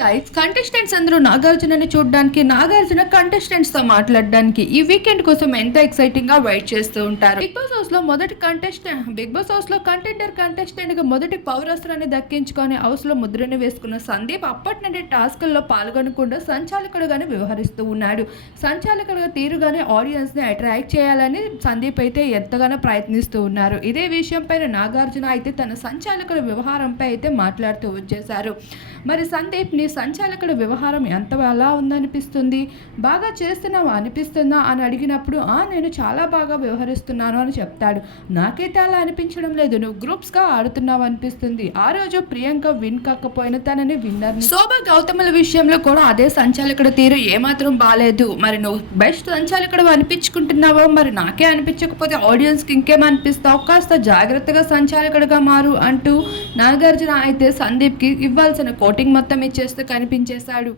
Guys, contestants అందరూ నాగార్జునని చూడడానికి, Nagarjuna contestants తో మాట్లాడడానికి ఈ వీకెండ్ కోసం ఎంత ఎక్సైటింగ్ గా వెయిట్ చేస్తూ ఉంటారు. బిగ్ బాస్ హౌస్ లో కంటెస్టెంట్ గా మొదటి పౌరస్త్రాన్ని దక్కించుకొని హౌస్ లో ముద్రని వేసుకున్న సందీప్ అప్పటి నుండి టాస్కుల్లో పాల్గొనకుండా సంచాలకుడుగానే వ్యవహరిస్తూ ఉన్నాడు. సంచాలకుడుగా తీరుగానే ఆడియన్స్ ని అట్రాక్ట్ చేయాలని సందీప్ అయితే ఎంతగానో ప్రయత్నిస్తూ ఉన్నారు. ఇదే విషయం పైన నాగార్జున అయితే తన సంచాలకుల వ్యవహారంపై అయితే మాట్లాడుతూ వచ్చేశారు. మరి సందీప్, నీ సంచాలకుడు వ్యవహారం ఎలా ఉందనిపిస్తుంది, బాగా చేస్తున్నావు అనిపిస్తుందా అని అడిగినప్పుడు నేను చాలా బాగా వ్యవహరిస్తున్నాను అని చెప్తాడు. నాకైతే అలా అనిపించడం లేదు, నువ్వు గ్రూప్స్గా ఆడుతున్నావు అనిపిస్తుంది. ఆ రోజు ప్రియాంక విన్ కాకపోయినా తనని విన్నర్. శోభ గౌతముల విషయంలో కూడా అదే సంచాలకుడు తీరు ఏమాత్రం బాలేదు. మరి నువ్వు బెస్ట్ సంచాలకుడు అనిపించుకుంటున్నావో, మరి నాకే అనిపించకపోతే ఆడియన్స్కి ఇంకేమనిపిస్తావు, కాస్త జాగ్రత్తగా సంచాలకుడుగా మారు అంటూ నాగార్జున అయితే సందీప్కి ఇవ్వాల్సిన కోటింగ్ మొత్తం ఇచ్చేస్తూ కనిపించేశాడు.